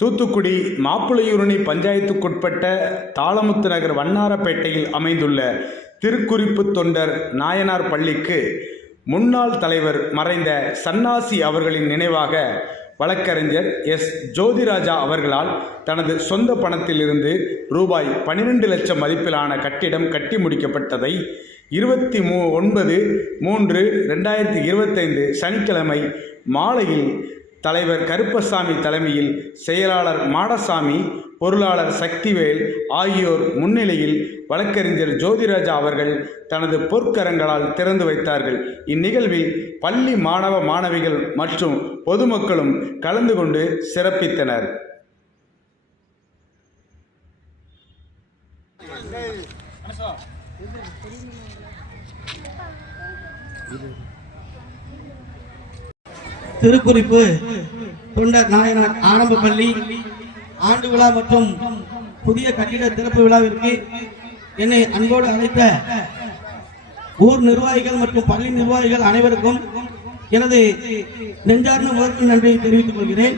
தூத்துக்குடி மாப்பிள்ளையூரணி பஞ்சாயத்துக்குட்பட்ட தாளமுத்து நகர் வண்ணாரப்பேட்டையில் அமைந்துள்ள திருக்குறிப்பு தொண்டர் நாயனார் பள்ளிக்கு முன்னாள் தலைவர் மறைந்த சன்னாசி அவர்களின் நினைவாக வழக்கறிஞர் எஸ். ஜோதிராஜா அவர்களால் தனது சொந்த பணத்திலிருந்து ரூபாய் பன்னிரெண்டு லட்சம் மதிப்பிலான கட்டிடம் கட்டி முடிக்கப்பட்டதை இருபத்தி மூ ஒன்பது மூன்று ரெண்டாயிரத்தி இருபத்தைந்து சனிக்கிழமை மாலையில் தலைவர் கருப்பசாமி தலைமையில் செயலாளர் மாடசாமி பொருளாளர் சக்திவேல் ஆகியோர் முன்னிலையில் வழக்கறிஞர் ஜோதிராஜா அவர்கள் தனது பொற்கரங்களால் திறந்து வைத்தார்கள். இந்நிகழ்வில் பள்ளி மாணவ மாணவிகள் மற்றும் பொதுமக்களும் கலந்து கொண்டு சிறப்பித்தனர். திருக்குறிப்பு தொண்டர் நாயனார் ஆரம்ப பள்ளி ஆண்டு விழா மற்றும் புதிய கட்டிட திறப்பு விழாவிற்கு என்னை அன்போடு அழைத்த ஊர் நிர்வாகிகள் மற்றும் பள்ளி நிர்வாகிகள் அனைவருக்கும் எனது நெஞ்சார்ந்த முதற்கு நன்றியை தெரிவித்துக் கொள்கிறேன்.